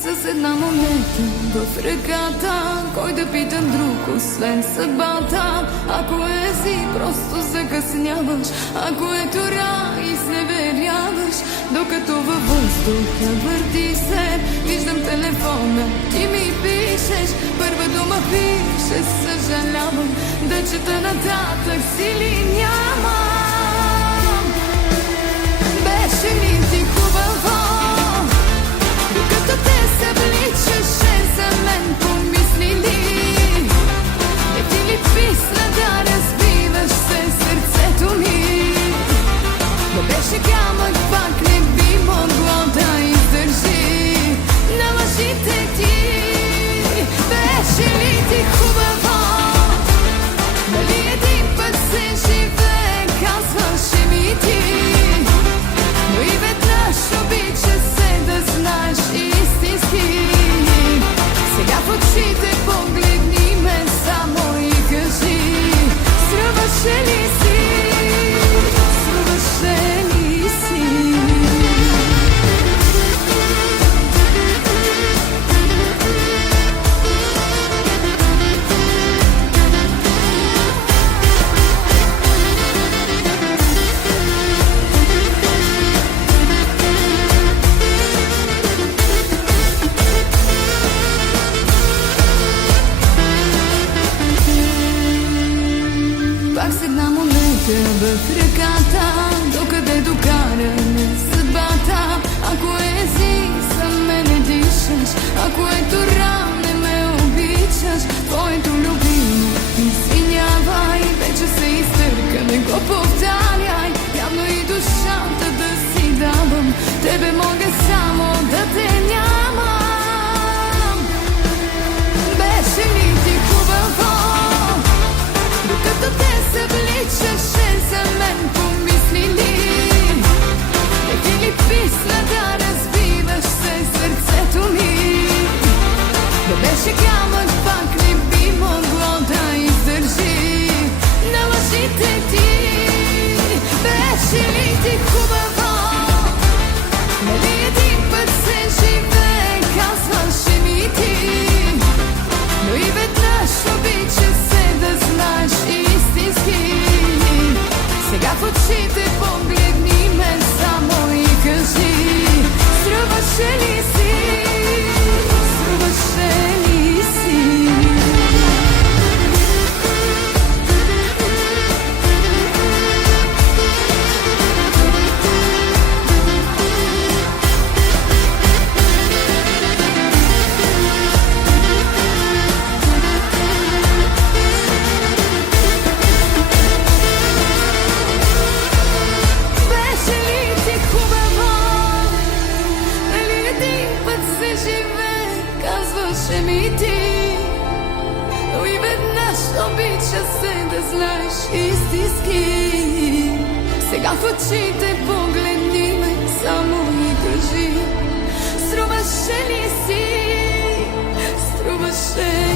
С една монета в ръката, кой да питам друг, освен съдбата. Ако е език, просто закъсняваш. Ако е тора, изневеряваш. Докато във въздуха върти се, виждам телефона, ти ми пишеш. Първа дума пише, съжалявам. Да чета нататък, сили нямам. Беше ми ти хубаво, докато те събличаше за мен, помисли ли? Не ти ли писна да разбиваш се сърцето ми? Не беше камък, пак не би могло да издържи на лъжите ти. Беше ли ти хубаво? Дали един път се живее, казваше ми ти. Но и веднъж обича се да знаеш истински. Сега в очите погледни ме само и кажи, струваше ли си? Струваше ли си? Пак с една монета в ръката, докъде докараме съдбата. Ако е език, за мене дишаш. Ако е тора, не ме обичаш. Твоето любимо, извинявай. Вече се изтърка, не го повтаряй. Явно и душата да си давам. Тебе мога само да те нямам. Беше ли ти хубаво, докато те събличаше за мен, помисли ли? Не ти ли писна да разбиваш се сърцето ми? Да беше камък, пак не би могло да издържи на лъжите ти. Беше ли ти хубаво? Нали един път се живее, казваше ми ти. Но и веднъж обича се да знаеш истински. Сега в очите погледни ме само и кажи, струваше ли си? Струваше ли си? Казваше ми ти, но и веднъж обича се да знаеш истински. Сега в очите погледни ме само и кажи, струваше ли си? Струваше